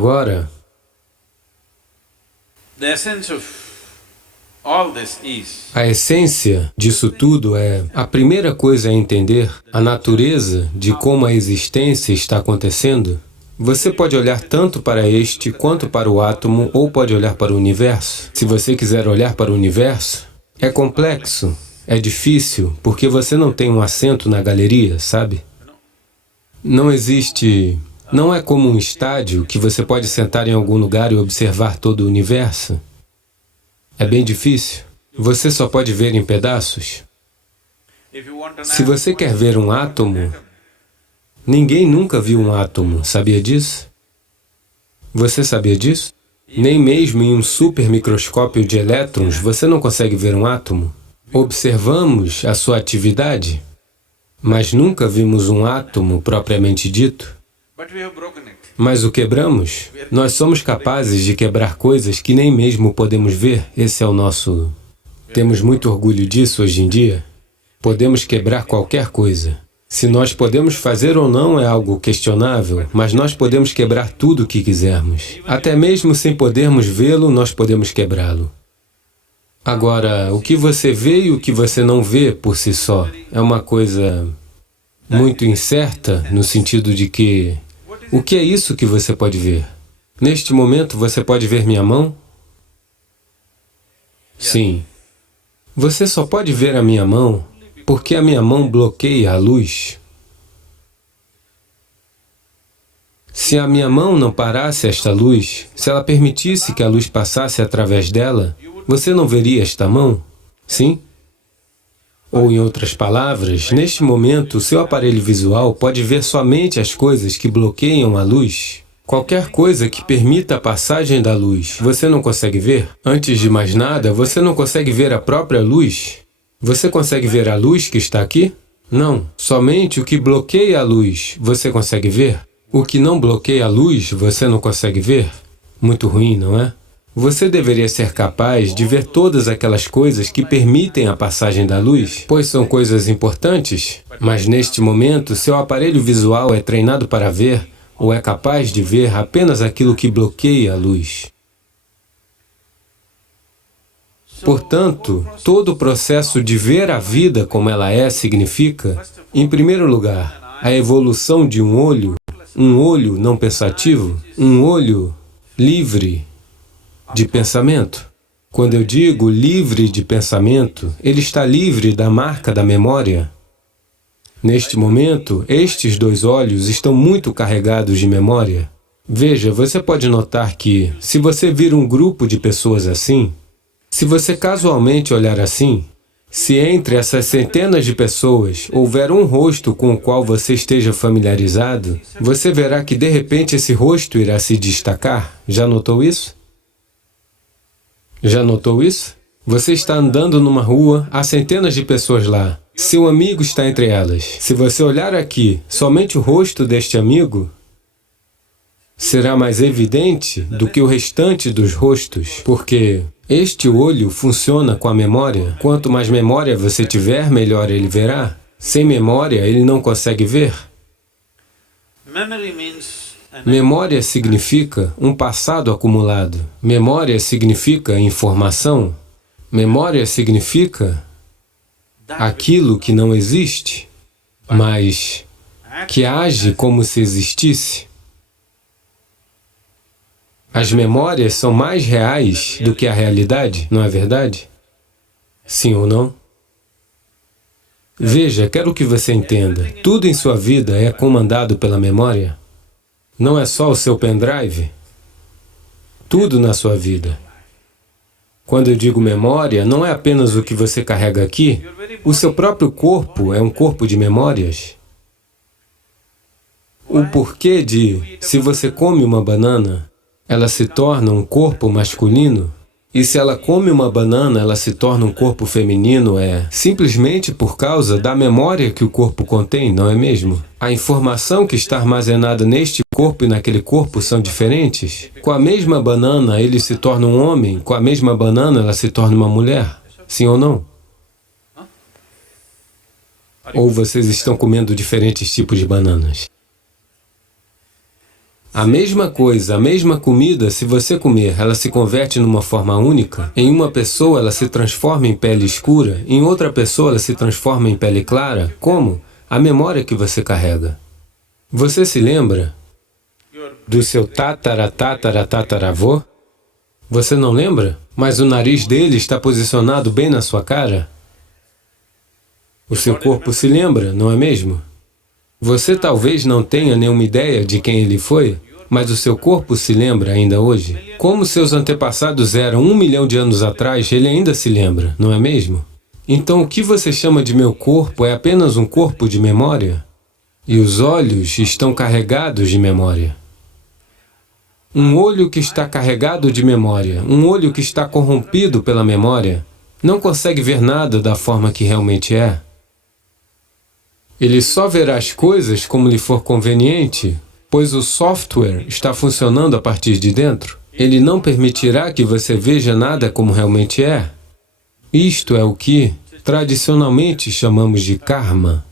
Agora, a essência disso tudo é, a primeira coisa é entender a natureza de como a existência está acontecendo. Você pode olhar tanto para este quanto para o átomo, ou pode olhar para o universo. Se você quiser olhar para o universo, é complexo, é difícil, porque você não tem um assento na galeria, sabe? Não existe... Não é como um estádio que você pode sentar em algum lugar e observar todo o universo. É bem difícil. Você só pode ver em pedaços. Se você quer ver um átomo, ninguém nunca viu um átomo, sabia disso? Você sabia disso? Nem mesmo em um supermicroscópio de elétrons você não consegue ver um átomo. Observamos a sua atividade, mas nunca vimos um átomo propriamente dito. Mas o quebramos. Nós somos capazes de quebrar coisas que nem mesmo podemos ver. Esse é o nosso... Temos muito orgulho disso hoje em dia. Podemos quebrar qualquer coisa. Se nós podemos fazer ou não é algo questionável, mas nós podemos quebrar tudo o que quisermos. Até mesmo sem podermos vê-lo, nós podemos quebrá-lo. Agora, o que você vê e o que você não vê por si só é uma coisa muito incerta, no sentido de que... O que é isso que você pode ver? Neste momento, você pode ver minha mão? Sim. Você só pode ver a minha mão porque a minha mão bloqueia a luz. Se a minha mão não parasse esta luz, se ela permitisse que a luz passasse através dela, você não veria esta mão? Sim? Ou, em outras palavras, neste momento, o seu aparelho visual pode ver somente as coisas que bloqueiam a luz. Qualquer coisa que permita a passagem da luz, você não consegue ver? Antes de mais nada, você não consegue ver a própria luz? Você consegue ver a luz que está aqui? Não. Somente o que bloqueia a luz, você consegue ver? O que não bloqueia a luz, você não consegue ver? Muito ruim, não é? Você deveria ser capaz de ver todas aquelas coisas que permitem a passagem da luz, pois são coisas importantes, mas neste momento seu aparelho visual é treinado para ver, ou é capaz de ver apenas aquilo que bloqueia a luz. Portanto, todo o processo de ver a vida como ela é significa, em primeiro lugar, a evolução de um olho não pensativo, um olho livre de pensamento. Quando eu digo livre de pensamento, ele está livre da marca da memória. Neste momento, estes dois olhos estão muito carregados de memória. Veja, você pode notar que, se você vir um grupo de pessoas assim, se você casualmente olhar assim, se entre essas centenas de pessoas houver um rosto com o qual você esteja familiarizado, você verá que de repente esse rosto irá se destacar. Já notou isso? Já notou isso? Você está andando numa rua, há centenas de pessoas lá. Seu amigo está entre elas. Se você olhar aqui, somente o rosto deste amigo será mais evidente do que o restante dos rostos, porque este olho funciona com a memória. Quanto mais memória você tiver, melhor ele verá. Sem memória, ele não consegue ver. Memória significa um passado acumulado. Memória significa informação. Memória significa aquilo que não existe, mas que age como se existisse. As memórias são mais reais do que a realidade, não é verdade? Sim ou não? Veja, quero que você entenda. Tudo em sua vida é comandado pela memória. Não é só o seu pendrive. Tudo na sua vida. Quando eu digo memória, não é apenas o que você carrega aqui. O seu próprio corpo é um corpo de memórias. O porquê de, se você come uma banana, ela se torna um corpo masculino, e se ela come uma banana, ela se torna um corpo feminino, é simplesmente por causa da memória que o corpo contém, não é mesmo? A informação que está armazenada neste corpo e naquele corpo são diferentes. Com a mesma banana, ele se torna um homem, com a mesma banana, ela se torna uma mulher. Sim ou não? Ou vocês estão comendo diferentes tipos de bananas? A mesma coisa, a mesma comida, se você comer, ela se converte numa forma única. Em uma pessoa, ela se transforma em pele escura. Em outra pessoa, ela se transforma em pele clara. Como? A memória que você carrega. Você se lembra do seu tataravô? Você não lembra? Mas o nariz dele está posicionado bem na sua cara. O seu corpo se lembra, não é mesmo? Você talvez não tenha nenhuma ideia de quem ele foi, mas o seu corpo se lembra ainda hoje. Como seus antepassados eram 1 milhão de anos atrás, ele ainda se lembra, não é mesmo? Então o que você chama de meu corpo é apenas um corpo de memória? E os olhos estão carregados de memória. Um olho que está carregado de memória, um olho que está corrompido pela memória, não consegue ver nada da forma que realmente é. Ele só verá as coisas como lhe for conveniente, pois o software está funcionando a partir de dentro. Ele não permitirá que você veja nada como realmente é. Isto é o que, tradicionalmente, chamamos de karma.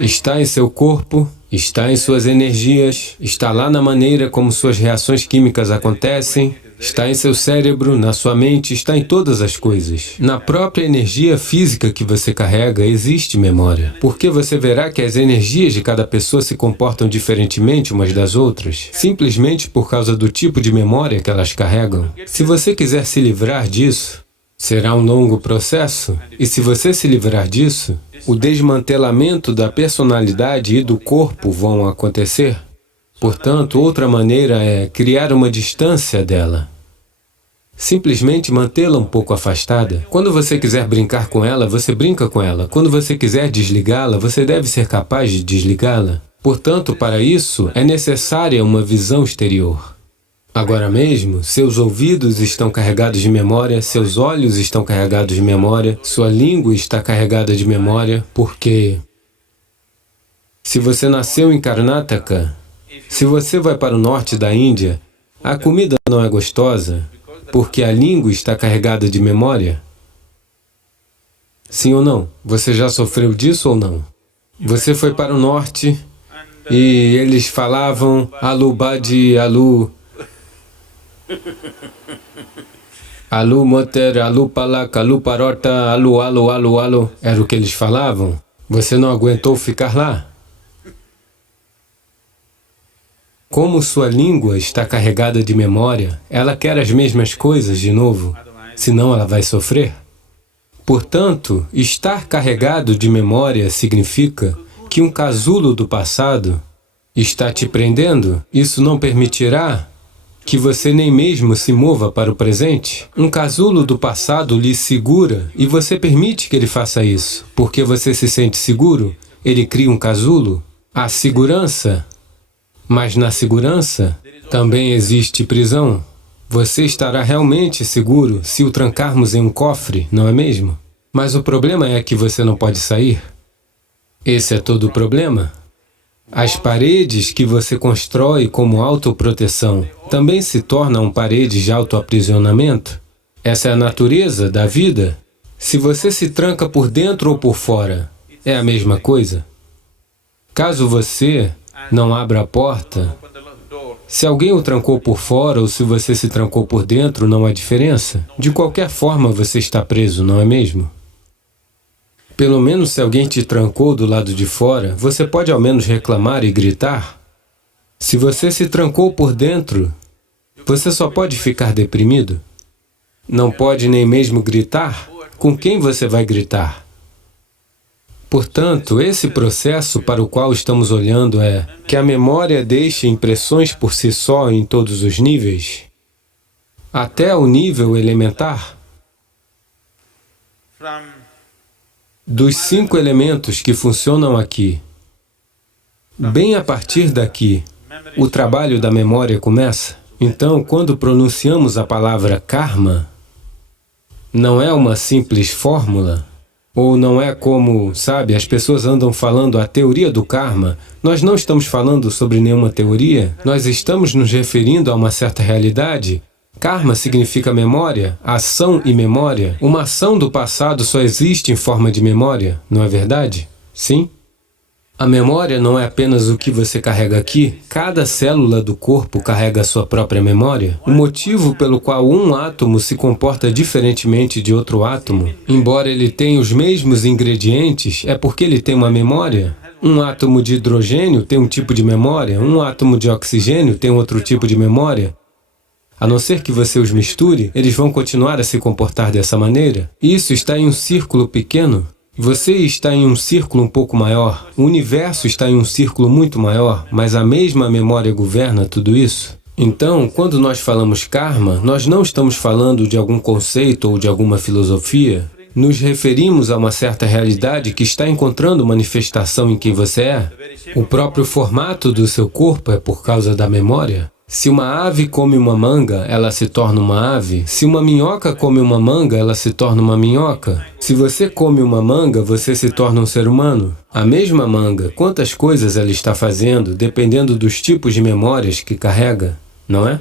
Está em seu corpo, está em suas energias, está lá na maneira como suas reações químicas acontecem, está em seu cérebro, na sua mente, está em todas as coisas. Na própria energia física que você carrega existe memória, porque você verá que as energias de cada pessoa se comportam diferentemente umas das outras, simplesmente por causa do tipo de memória que elas carregam. Se você quiser se livrar disso, será um longo processo, e se você se livrar disso, o desmantelamento da personalidade e do corpo vão acontecer. Portanto, outra maneira é criar uma distância dela. Simplesmente mantê-la um pouco afastada. Quando você quiser brincar com ela, você brinca com ela. Quando você quiser desligá-la, você deve ser capaz de desligá-la. Portanto, para isso, é necessária uma visão exterior. Agora mesmo, seus ouvidos estão carregados de memória, seus olhos estão carregados de memória, sua língua está carregada de memória, porque se você nasceu em Karnataka, se você vai para o norte da Índia, a comida não é gostosa, porque a língua está carregada de memória? Sim ou não? Você já sofreu disso ou não? Você foi para o norte e eles falavam alu badi, alu moter, alu palak, alu parota, alu. Era o que eles falavam? Você não aguentou ficar lá? Como sua língua está carregada de memória, ela quer as mesmas coisas de novo, senão ela vai sofrer. Portanto, estar carregado de memória significa que um casulo do passado está te prendendo. Isso não permitirá que você nem mesmo se mova para o presente. Um casulo do passado lhe segura e você permite que ele faça isso. Porque você se sente seguro, ele cria um casulo. Há segurança, mas na segurança também existe prisão. Você estará realmente seguro se o trancarmos em um cofre, não é mesmo? Mas o problema é que você não pode sair. Esse é todo o problema. As paredes que você constrói como autoproteção também se tornam paredes de autoaprisionamento. Essa é a natureza da vida. Se você se tranca por dentro ou por fora, é a mesma coisa. Caso você não abra a porta, se alguém o trancou por fora ou se você se trancou por dentro, não há diferença. De qualquer forma, você está preso, não é mesmo? Pelo menos se alguém te trancou do lado de fora, você pode ao menos reclamar e gritar. Se você se trancou por dentro, você só pode ficar deprimido. Não pode nem mesmo gritar. Com quem você vai gritar? Portanto, esse processo para o qual estamos olhando é que a memória deixe impressões por si só em todos os níveis, até o nível elementar. Dos 5 elementos que funcionam aqui, bem a partir daqui, o trabalho da memória começa. Então, quando pronunciamos a palavra karma, não é uma simples fórmula, ou não é como, sabe, as pessoas andam falando a teoria do karma. Nós não estamos falando sobre nenhuma teoria, nós estamos nos referindo a uma certa realidade. Karma significa memória, ação e memória. Uma ação do passado só existe em forma de memória, não é verdade? Sim? A memória não é apenas o que você carrega aqui. Cada célula do corpo carrega a sua própria memória. O motivo pelo qual um átomo se comporta diferentemente de outro átomo, embora ele tenha os mesmos ingredientes, é porque ele tem uma memória. Um átomo de hidrogênio tem um tipo de memória, um átomo de oxigênio tem outro tipo de memória. A não ser que você os misture, eles vão continuar a se comportar dessa maneira. Isso está em um círculo pequeno. Você está em um círculo um pouco maior, o universo está em um círculo muito maior, mas a mesma memória governa tudo isso. Então, quando nós falamos karma, nós não estamos falando de algum conceito ou de alguma filosofia. Nos referimos a uma certa realidade que está encontrando manifestação em quem você é. O próprio formato do seu corpo é por causa da memória. Se uma ave come uma manga, ela se torna uma ave. Se uma minhoca come uma manga, ela se torna uma minhoca. Se você come uma manga, você se torna um ser humano. A mesma manga, quantas coisas ela está fazendo, dependendo dos tipos de memórias que carrega, não é?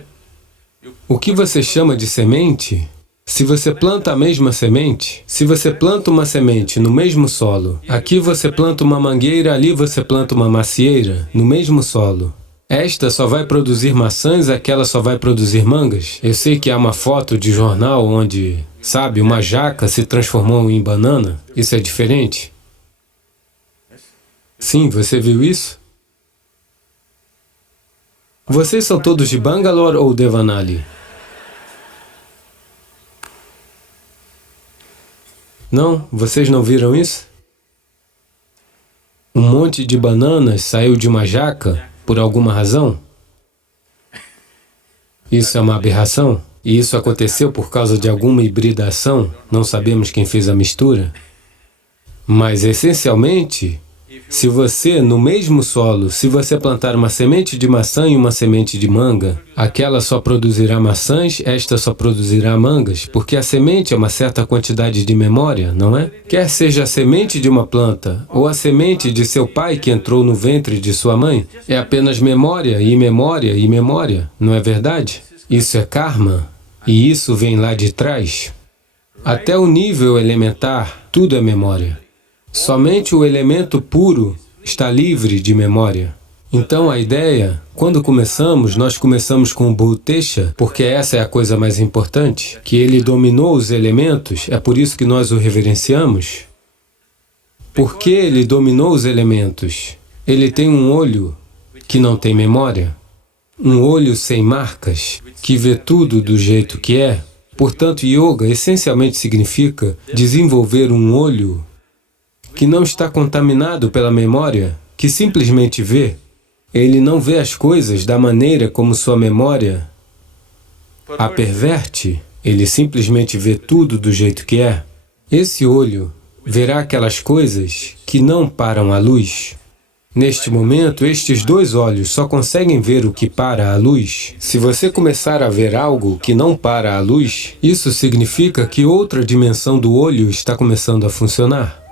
O que você chama de semente? Se você planta a mesma semente, se você planta uma semente no mesmo solo, aqui você planta uma mangueira, ali você planta uma macieira, no mesmo solo. Esta só vai produzir maçãs, aquela só vai produzir mangas. Eu sei que há uma foto de jornal onde, sabe, uma jaca se transformou em banana. Isso é diferente? Sim, você viu isso? Vocês são todos de Bangalore ou Devanali? Não? Vocês não viram isso? Um monte de bananas saiu de uma jaca por alguma razão? Isso é uma aberração? E isso aconteceu por causa de alguma hibridação? Não sabemos quem fez a mistura? Mas, essencialmente, se você, no mesmo solo, se você plantar uma semente de maçã e uma semente de manga, aquela só produzirá maçãs, esta só produzirá mangas, porque a semente é uma certa quantidade de memória, não é? Quer seja a semente de uma planta, ou a semente de seu pai que entrou no ventre de sua mãe, é apenas memória e memória e memória, não é verdade? Isso é karma, e isso vem lá de trás. Até o nível elementar, tudo é memória. Somente o elemento puro está livre de memória. Então a ideia, quando começamos, nós começamos com o Bhutesha, porque essa é a coisa mais importante, que ele dominou os elementos, é por isso que nós o reverenciamos. Porque ele dominou os elementos? Ele tem um olho que não tem memória, um olho sem marcas, que vê tudo do jeito que é. Portanto, yoga essencialmente significa desenvolver um olho que não está contaminado pela memória, que simplesmente vê. Ele não vê as coisas da maneira como sua memória a perverte. Ele simplesmente vê tudo do jeito que é. Esse olho verá aquelas coisas que não param a luz. Neste momento, estes dois olhos só conseguem ver o que para a luz. Se você começar a ver algo que não para a luz, isso significa que outra dimensão do olho está começando a funcionar.